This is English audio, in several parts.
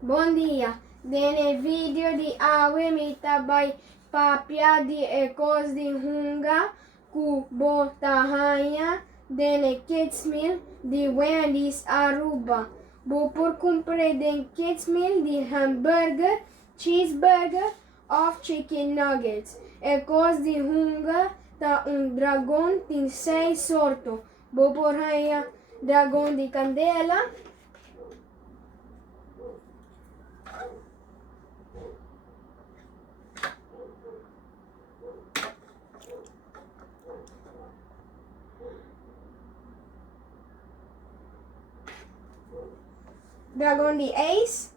Bom dia! Nel video di awe mi tabay papia di ekos di hunga ku botahanya dene kids meal di Wendy's Aruba. Bopor compre den kids meal di hamburger, cheeseburger of chicken nuggets. Ekos di hunga ta un dragon tin 6 sorto. Bopor haya dragon di candela. Dragon di Ace.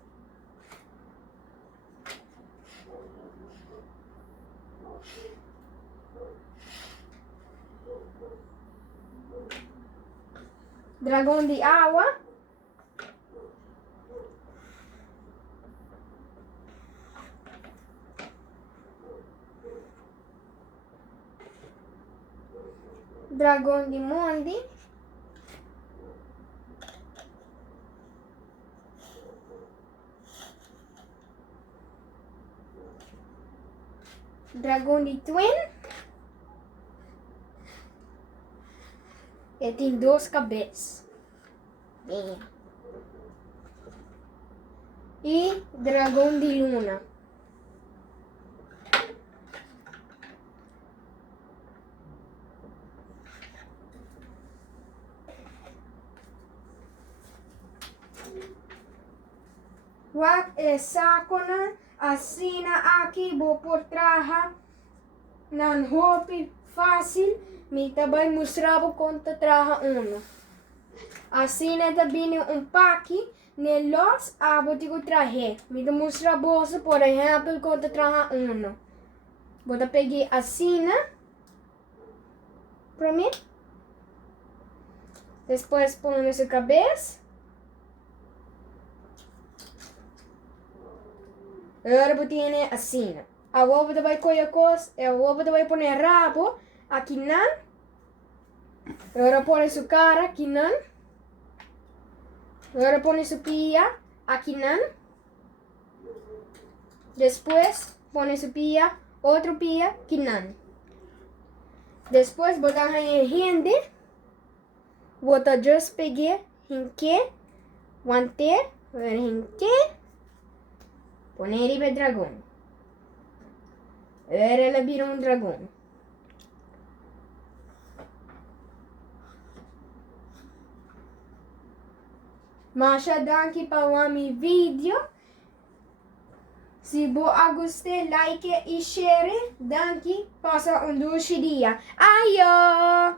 Dragon di Agua. Dragon di Mondi. Dragon di Twin. E tem 2 cabeças. E Dragon di Luna. Wak e sakona asina aqui bo por traha nan hopi fácil mi tabay mostravo conta traha uno. Asina tabini un paki nelos abo tigo trahe. Mi te mostra bolsa por exemplo conta traha uno. Bota peguei asina para mim. Depois põe na sua cabeça. Agora tiene asina. Agora você vai colher coisa, agora você vai pôr rabo aqui nan. Agora põe sua cara aqui nan. Agora põe sua pia aqui nan. Depois põe sua pia, outro pia aqui nan. Depois botar em rende. Bota just peguei hinque, guante, hinque. Ponere il dragone. Era la vira un dragone. Masha danki pa wami video. Se bo a gostare, like e share. Danki, passa un dolce dia. Aio!